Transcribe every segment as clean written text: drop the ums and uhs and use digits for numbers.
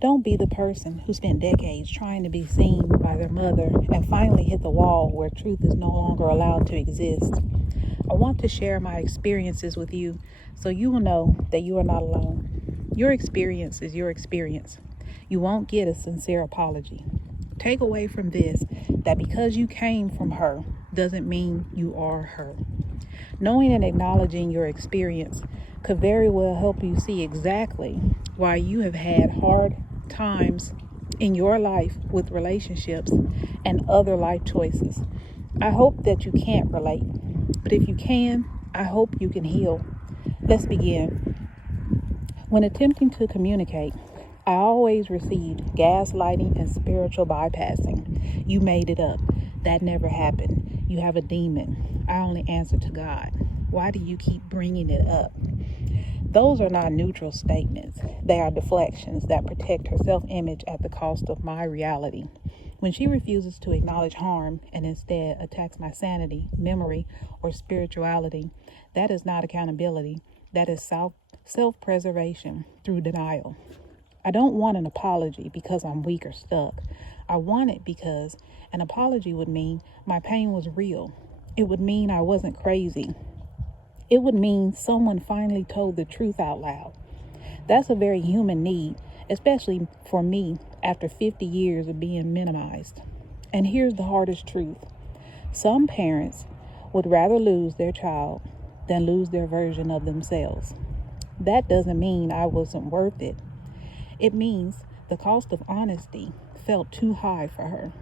Don't be the person who spent decades trying to be seen by their mother and finally hit the wall where truth is no longer allowed to exist. I want to share my experiences with you so you will know that you are not alone. Your experience is your experience. You won't get a sincere apology. Take away from this that because you came from her doesn't mean you are her. Knowing and acknowledging your experience could very well help you see exactly why you have had hard times in your life with relationships and other life choices. I hope that you can't relate, but if you can, I hope you can heal. Let's begin. When attempting to communicate, I always received gaslighting and spiritual bypassing. You made it up. That never happened. You have a demon. I only answer to God. Why do you keep bringing it up? Those are not neutral statements. They are deflections that protect her self-image at the cost of my reality. When she refuses to acknowledge harm and instead attacks my sanity, memory, or spirituality, that is not accountability. That is self-preservation through denial. I don't want an apology because I'm weak or stuck. I want it because an apology would mean my pain was real. It would mean I wasn't crazy. It would mean someone finally told the truth out loud. That's a very human need, especially for me after 50 years of being minimized. And here's the hardest truth. Some parents would rather lose their child than lose their version of themselves. That doesn't mean I wasn't worth it. It means the cost of honesty felt too high for her.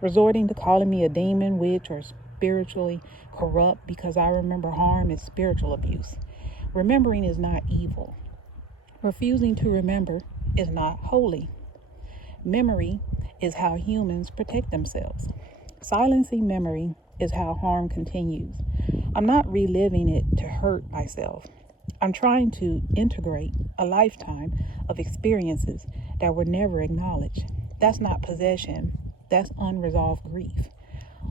Resorting to calling me a demon, witch, or spiritually corrupt because I remember harm is spiritual abuse. Remembering is not evil. Refusing to remember is not holy. Memory is how humans protect themselves. Silencing memory is how harm continues. I'm not reliving it to hurt myself. I'm trying to integrate a lifetime of experiences that were never acknowledged. That's not possession. That's unresolved grief.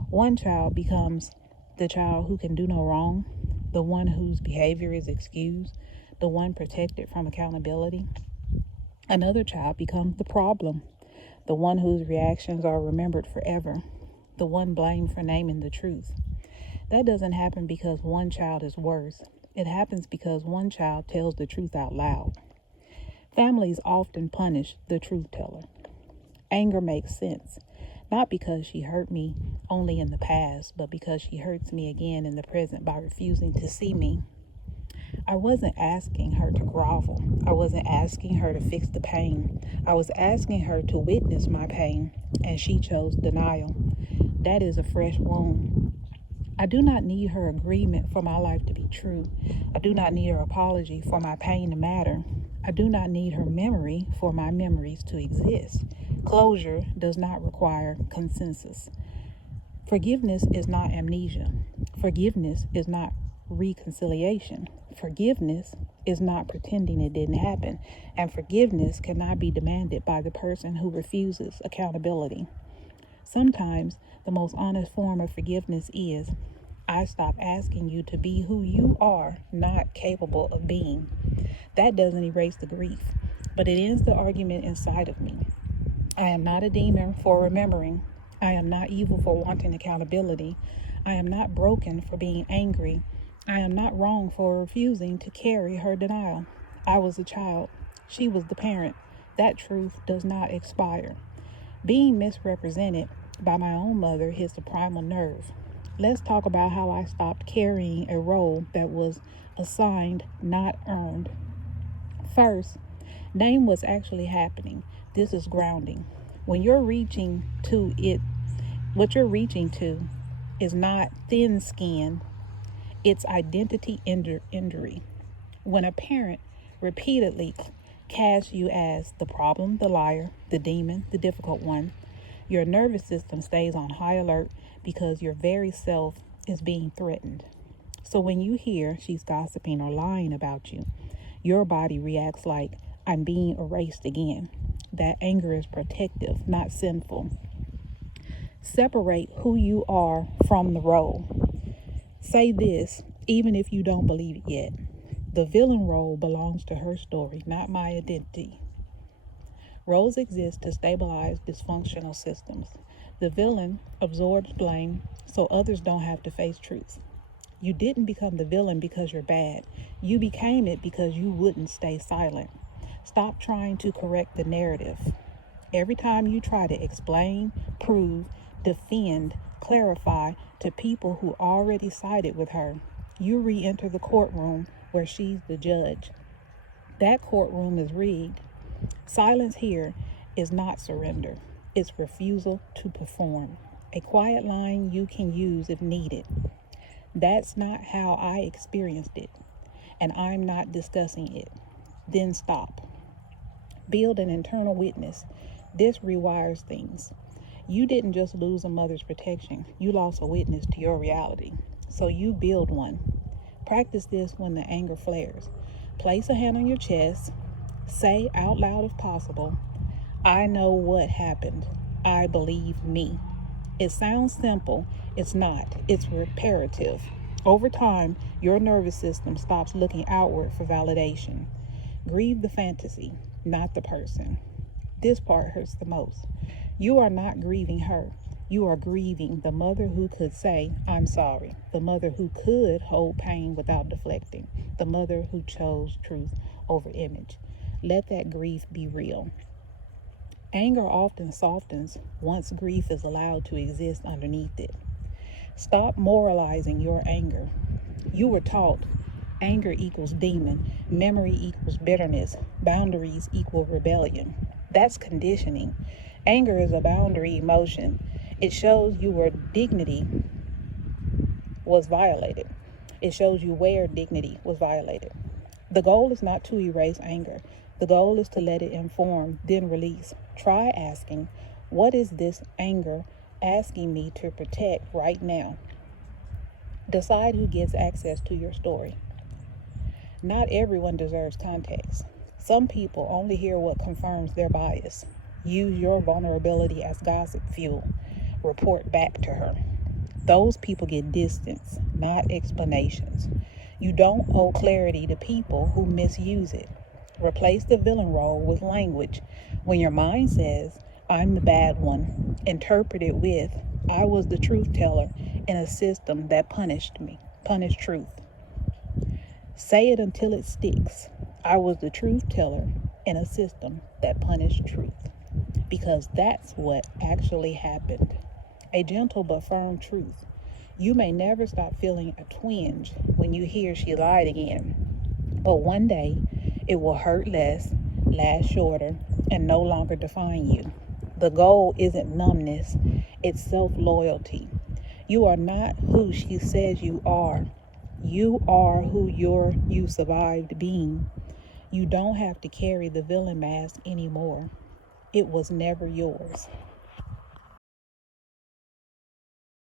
One child becomes the child who can do no wrong, the one whose behavior is excused, the one protected from accountability. Another child becomes the problem, the one whose reactions are remembered forever, the one blamed for naming the truth. That doesn't happen because one child is worse. It happens because one child tells the truth out loud. Families often punish the truth teller. Anger makes sense, not because she hurt me only in the past, but because she hurts me again in the present by refusing to see me. I wasn't asking her to grovel. I wasn't asking her to fix the pain. I was asking her to witness my pain, and she chose denial. That is a fresh wound. I do not need her agreement for my life to be true. I do not need her apology for my pain to matter. I do not need her memory for my memories to exist. Closure does not require consensus. Forgiveness is not amnesia. Forgiveness is not reconciliation. Forgiveness is not pretending it didn't happen. And forgiveness cannot be demanded by the person who refuses accountability. Sometimes the most honest form of forgiveness is, I stop asking you to be who you are not capable of being. That doesn't erase the grief, but it ends the argument inside of me. I am not a demon for remembering. I am not evil for wanting accountability. I am not broken for being angry. I am not wrong for refusing to carry her denial. I was a child. She was the parent. That truth does not expire. Being misrepresented by my own mother hits the primal nerve. Let's talk about how I stopped carrying a role that was assigned, not earned. First, name what's actually happening. This is grounding. When you're reaching to it, what you're reaching to is not thin skin, it's identity injury. When a parent repeatedly casts you as the problem, the liar, the demon, the difficult one, your nervous system stays on high alert because your very self is being threatened. So when you hear she's gossiping or lying about you, your body reacts like, I'm being erased again. That anger is protective, not sinful. Separate who you are from the role. Say this, even if you don't believe it yet. The villain role belongs to her story, not my identity. Roles exist to stabilize dysfunctional systems. The villain absorbs blame so others don't have to face truth. You didn't become the villain because you're bad. You became it because you wouldn't stay silent. Stop trying to correct the narrative. Every time you try to explain, prove, defend, clarify to people who already sided with her, you re-enter the courtroom where she's the judge. That courtroom is rigged. Silence here is not surrender. It's refusal to perform. A quiet line you can use if needed. That's not how I experienced it, and I'm not discussing it. Then stop. Build an internal witness. This rewires things. You didn't just lose a mother's protection, you lost a witness to your reality. So you build one. Practice this when the anger flares. Place a hand on your chest. Say out loud if possible, I know what happened. I believe me. It sounds simple. It's not. It's reparative. Over time, your nervous system stops looking outward for validation. Grieve the fantasy, not the person. This part hurts the most. You are not grieving her. You are grieving the mother who could say, I'm sorry. The mother who could hold pain without deflecting. The mother who chose truth over image. Let that grief be real. Anger often softens once grief is allowed to exist underneath it. Stop moralizing your anger. You were taught anger equals demon, memory equals bitterness, boundaries equal rebellion. That's conditioning. Anger is a boundary emotion. It shows your dignity was violated. It shows you where dignity was violated. The goal is not to erase anger. The goal is to let it inform, then release. Try asking, what is this anger asking me to protect right now? Decide who gets access to your story. Not everyone deserves context. Some people only hear what confirms their bias. Use your vulnerability as gossip fuel. Report back to her. Those people get distance, not explanations. You don't owe clarity to people who misuse it. Replace the villain role with language. When your mind says, I'm the bad one, interpret it with, I was the truth teller in a system that punished truth. Say it until it sticks. I was the truth teller in a system that punished truth. Because that's what actually happened. A gentle but firm truth. You may never stop feeling a twinge when you hear she lied again. But one day, it will hurt less, last shorter, and no longer define you. The goal isn't numbness, it's self-loyalty. You are not who she says you are. You are who you survived being. You don't have to carry the villain mask anymore. It was never yours.